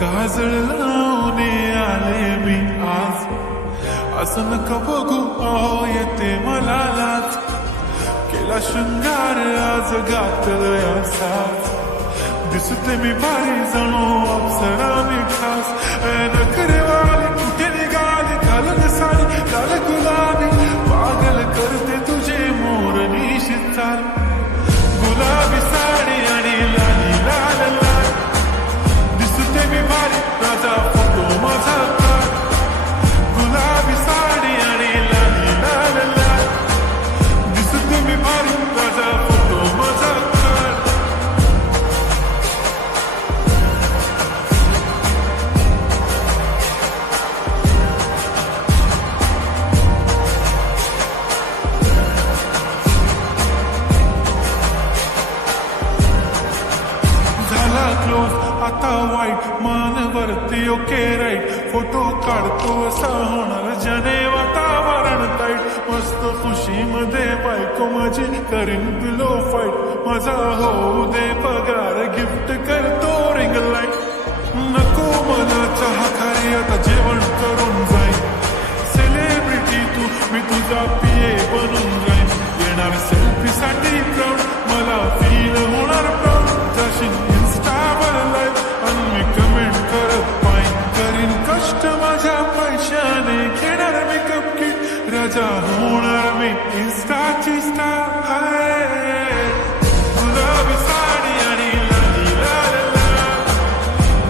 काजळ लावणे आले मी आज, असं नका बघू अहो येते मला लाज. केला शृंगार आज घातलं असाच, दिसते मी भारी जणू अप्सरा मी खास. नखरेवाली कुठे निघाली घालून साडी लाल गुलाबी, पागल करते तुझे मोर निशित चाल. गुलाबी साडी आणि लाली लाल लाल, दिसते मी भारी राजा फोटो माझा काढ. गुलाबी साडी आणि लाली लाल लाल, दिसते मी भारी राजा फोटो माझा काढ. झाला क्लोज आता वाईट, मान वरती ओके राईट. फोटो काढतो असा होणार जने वातावरण टाईट. मस्त खुशीमध्ये बायको माझी करीन पिलो फाईट. माझा होऊ दे पगार गिफ्ट करतो रिंग लाईट. नको मला चहा खारी आता जेवण करून जाईन. सेलिब्रिटी तू मी तुझा पिये बनून जाईन. येणार सेल्फी साठी क्राऊड, मला फील होणार प्राऊड. जाशील इन्स्टावर लाईव्ह आणि मी कमेंट करत पाईन. करीन कष्ट माझ्या पैशाने, घेणार मेकअप किट, राजा होणार मी इन्स्टाची स्टार. गुलाबी साडी आणि लाली लाल लाल,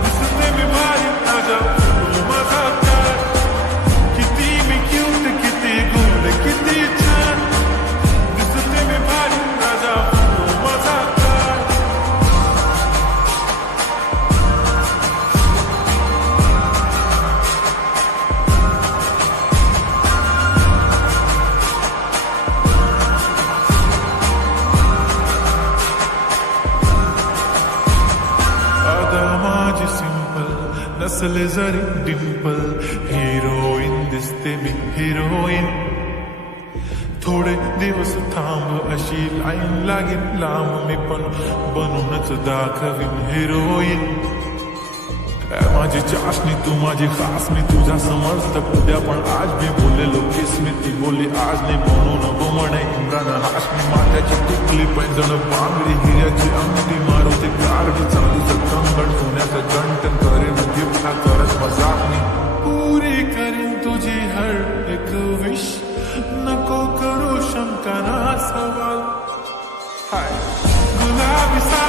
दिसते मी भारी राजा फोटो माझा काढ. किती मी क्यूट, किती गोड, किती छान, दिसते मी भारी राजा फोटो माझा काढ. आता माझी सिंपल नसले जरी डिंपल, हिरोईन दिसते मी हिरोईन. थोडे दिवस थांब अशी लाईन लागेल लांब, मी पण बनूनच दाखवीन हिरोईन. माझी चाशनी तू माझी खास, मी तुझा समर्थक उद्या पण आज मी बोललेलो किस मी. ती बोलली आज नाही म्हणून नको म्हणे इम्रान हाशमी. माथ्याची टिकली पैंजण बांगडी, हिऱ्याची अंगठी, मारुती कार मी चालूचं कंगण, सोन्याचं गंटन करीन गिफ्ट हा करत मजाकनी. पुरी करीन तुझी हर एक विश, नको करू शंका ना सवाल. हाय गुलाबी सा